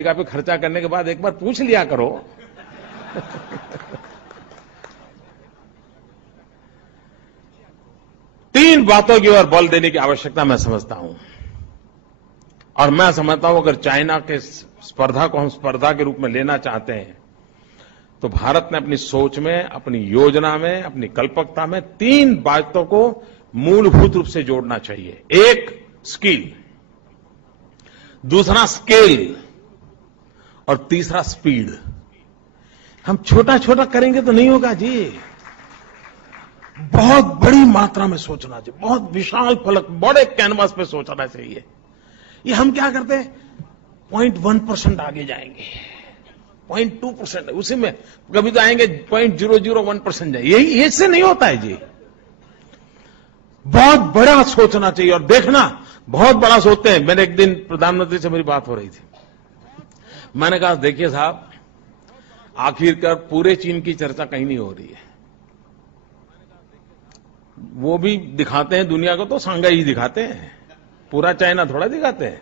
पे खर्चा करने के बाद एक बार पूछ लिया करो। तीन बातों की ओर बल देने की आवश्यकता मैं समझता हूं, और मैं समझता हूं अगर चाइना के स्पर्धा को हम स्पर्धा के रूप में लेना चाहते हैं तो भारत ने अपनी सोच में, अपनी योजना में, अपनी कल्पकता में तीन बातों को मूलभूत रूप से जोड़ना चाहिए। एक स्किल, दूसरा स्केल और तीसरा स्पीड। हम छोटा छोटा करेंगे तो नहीं होगा जी, बहुत बड़ी मात्रा में सोचना चाहिए, बहुत विशाल फलक, बड़े कैनवास पे सोचना चाहिए। ये हम क्या करते हैं, 0.1% आगे जाएंगे, 0.2%, उसी में कभी तो आएंगे 0.001% जाएंगे। यही इससे नहीं होता है जी। बहुत बड़ा सोचना चाहिए और देखना, बहुत बड़ा सोचते हैं। मैंने एक दिन प्रधानमंत्री से मेरी बात हो रही थी, मैंने कहा देखिए साहब, आखिरकार पूरे चीन की चर्चा कहीं नहीं हो रही है। वो भी दिखाते हैं दुनिया को तो सांघाई ही दिखाते हैं, पूरा चाइना थोड़ा दिखाते हैं।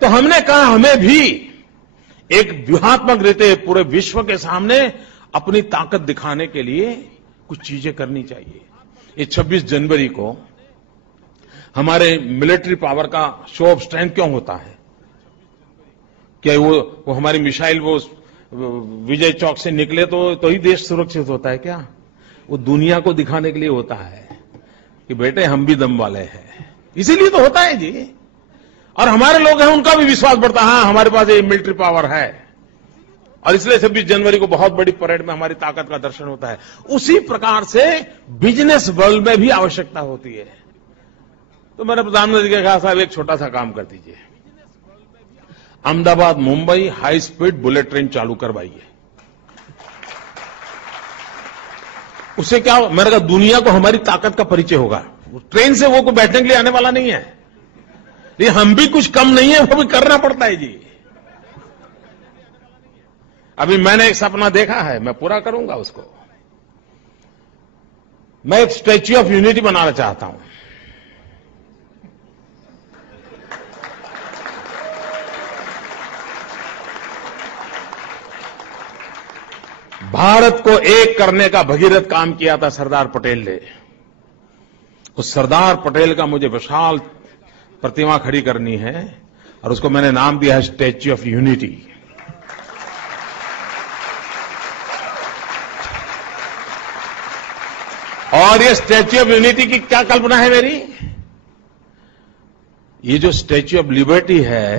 तो हमने कहा हमें भी एक व्यूहात्मक रीते पूरे विश्व के सामने अपनी ताकत दिखाने के लिए कुछ चीजें करनी चाहिए। ये 26 जनवरी को हमारे मिलिट्री पावर का शो ऑफ स्ट्रेंथ क्यों होता है? क्या वो हमारी मिसाइल वो विजय चौक से निकले तो ही देश सुरक्षित होता है क्या? वो दुनिया को दिखाने के लिए होता है कि बेटे हम भी दम वाले हैं, इसीलिए तो होता है जी। और हमारे लोग हैं, उनका भी विश्वास बढ़ता है, हाँ हमारे पास ये मिलिट्री पावर है, और इसलिए 26 जनवरी को बहुत बड़ी परेड में हमारी ताकत का दर्शन होता है। उसी प्रकार से बिजनेस वर्ल्ड में भी आवश्यकता होती है। तो मैंने प्रधानमंत्री के कहा साहब एक छोटा सा काम कर दीजिए, Ahmedabad Mumbai high speed bullet train चालू करवाइए। उससे क्या, मैंने कहा दुनिया को हमारी ताकत का परिचय होगा। ट्रेन से वो कोई बैठने के लिए आने वाला नहीं है, ये हम भी कुछ कम नहीं है, वो भी करना पड़ता है जी। अभी मैंने एक सपना देखा है, मैं पूरा करूंगा उसको। मैं एक स्टैच्यू ऑफ यूनिटी बनाना चाहता हूं। भारत को एक करने का भगीरथ काम किया था सरदार पटेल ने। उस सरदार पटेल का मुझे विशाल प्रतिमा खड़ी करनी है, और उसको मैंने नाम दिया है स्टैच्यू ऑफ यूनिटी। और ये स्टैच्यू ऑफ यूनिटी की क्या कल्पना है मेरी, ये जो स्टैच्यू ऑफ लिबर्टी है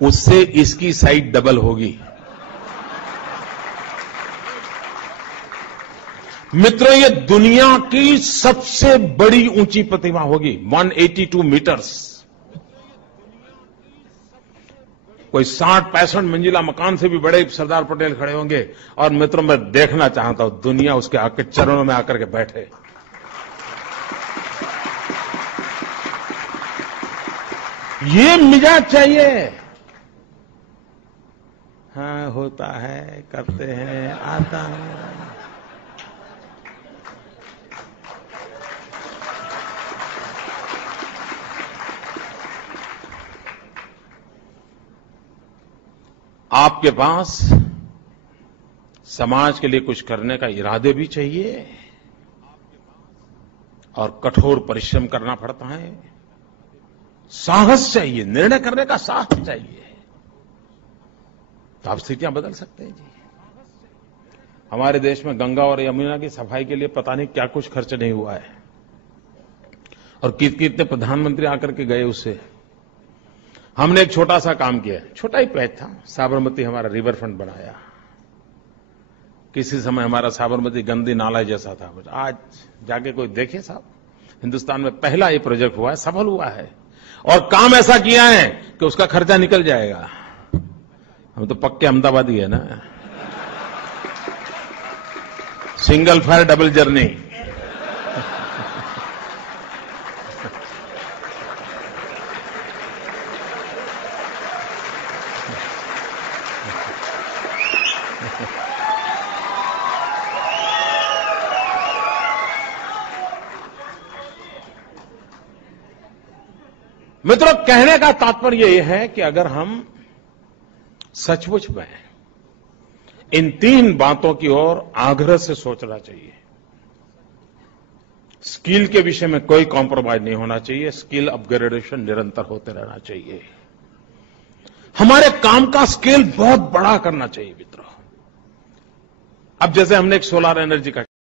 उससे इसकी साइज डबल होगी। मित्रों, ये दुनिया की सबसे बड़ी ऊंची प्रतिमा होगी, 182 मीटर्स। कोई 60-65 मंजिला मकान से भी बड़े सरदार पटेल खड़े होंगे। और मित्रों, मैं देखना चाहता हूं दुनिया उसके आके चरणों में आकर के बैठे। ये मिजाज चाहिए। हाँ होता है, करते हैं, आता है। आपके पास समाज के लिए कुछ करने का इरादे भी चाहिए और कठोर परिश्रम करना पड़ता है, साहस चाहिए, निर्णय करने का साहस चाहिए, तो आप स्थितियां बदल सकते हैं जी। हमारे देश में गंगा और यमुना की सफाई के लिए पता नहीं क्या कुछ खर्च नहीं हुआ है, और कितने प्रधानमंत्री आकर के गए उससे। हमने एक छोटा सा काम किया, छोटा ही पैच था, साबरमती हमारा रिवर फ्रंट बनाया। किसी समय हमारा साबरमती गंदी नाला जैसा था, आज जाके कोई देखे साहब, हिंदुस्तान में पहला ये प्रोजेक्ट हुआ है, सफल हुआ है, और काम ऐसा किया है कि उसका खर्चा निकल जाएगा। हम तो पक्के अहमदाबादी है ना, सिंगल फायर डबल जर्नी। मित्रों, कहने का तात्पर्य यह है कि अगर हम सचमुच में इन 3 बातों की ओर आग्रह से सोचना चाहिए। स्किल के विषय में कोई कॉम्प्रोमाइज नहीं होना चाहिए, स्किल अपग्रेडेशन निरंतर होते रहना चाहिए। हमारे काम का स्केल बहुत बड़ा करना चाहिए मित्रों। अब जैसे हमने एक सोलर एनर्जी का